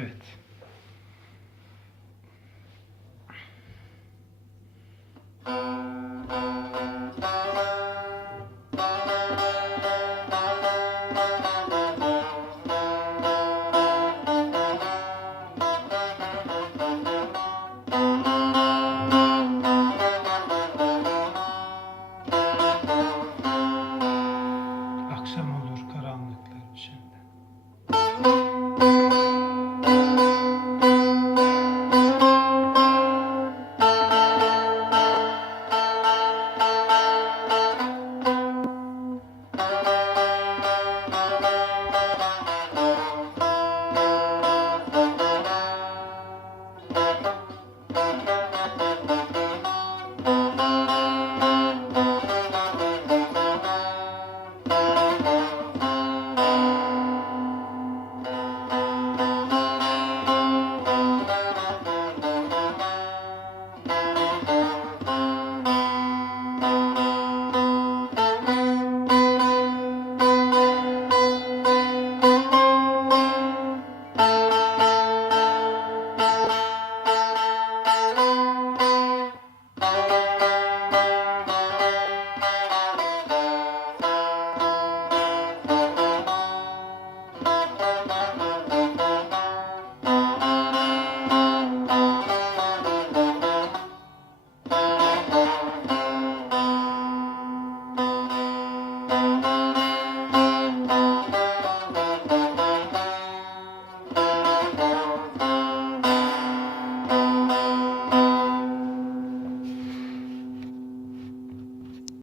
Evet.